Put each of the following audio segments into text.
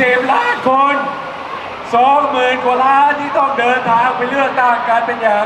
40 ล้านคน 20,000 กว่าล้านที่ต้องเดินทางไปเลือกตั้งกันเป็นอย่าง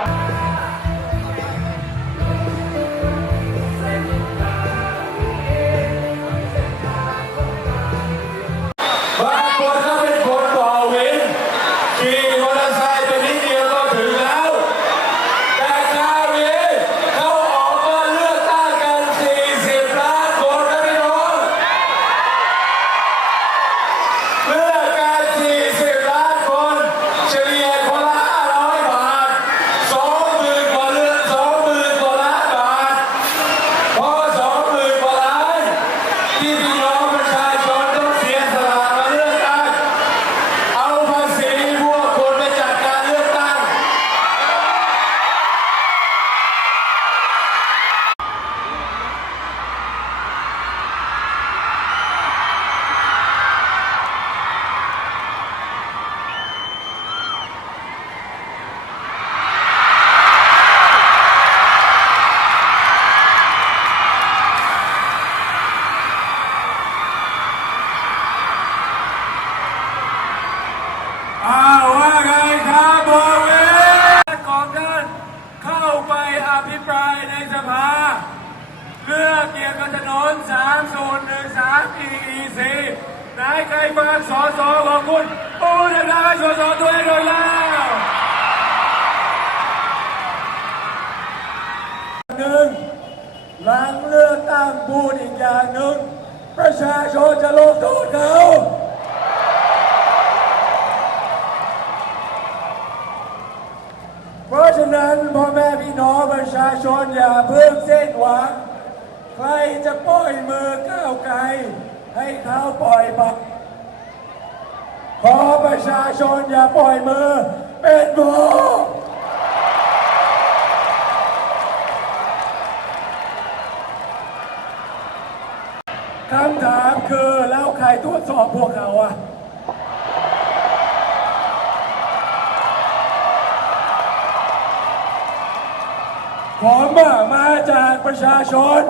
อภิปรายในสภาเรื่องเกี่ยวกับถนน3013 EEC นายใครฟังสอสอของคุณปูนะครับสอสอตัวเองเลยแล้วหนึ่งหลังเลือกตั้งพูดอีกอย่างหนึ่งประชาชนจะลงโทษเขา เพราะฉะ นั้นพ่อแม่พี่น้องประชาชนอย่าเพิ่งเส้นหวัง ใครจะปล่อยมือก้าวไกล ให้เขาปล่อยไปขอประชาชนอย่าปล่อยมือ เป็นโบคำถามคือแล้วใครตรวจสอบพวกเขาอะ ผมอะมาจากประชาชน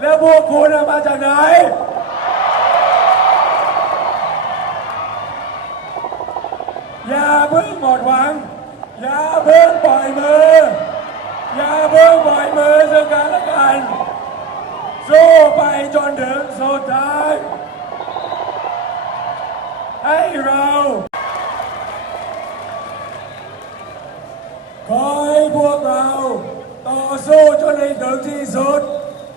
แล้วพวกคุณมาจากไหน อย่าเพิ่งหมดหวัง อย่าเพิ่งปล่อยมือ อย่าเพิ่งปล่อยมือซึ่งกันและกันสู้ไปจนถึงสุดท้าย ให้เราขอให้พวกเรา ต่อสู้จนให้ถึงที่สุด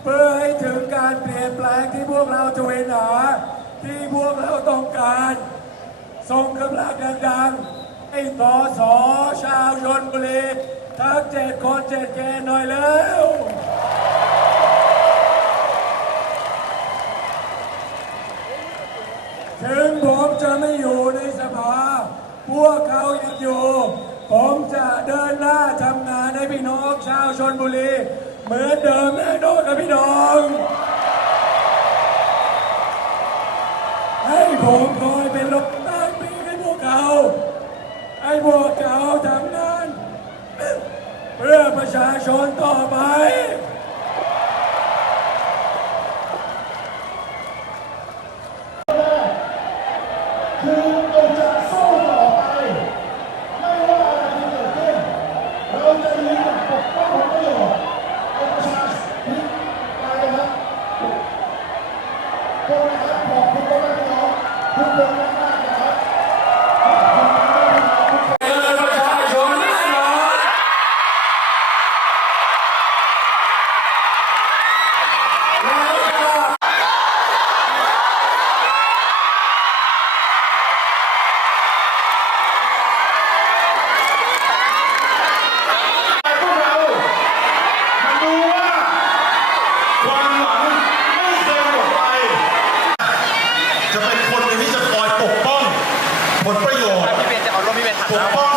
เพื่อให้ถึงการเปลี่ยนแปลงที่พวกเราจะเวนหา ที่พวกเราต้องการส่งกำลังดังๆให้สอสอชาวชนบุรีทั้งเจ็ดคนเจ็ดแกนหน่อยแล้วถึงผมจะไม่อยู่ในสภา พวกเขายังอยู่ ผมจะเดินหน้าทำงานให้พี่น้องชาวชนบุรี เหมือนเดิมแน่นอนกับพี่น้อง ให้ผมคอยเป็นลมใต้ปีให้พวกเขาให้พวกเขาทำงาน เพื่อประชาชนต่อไป นจ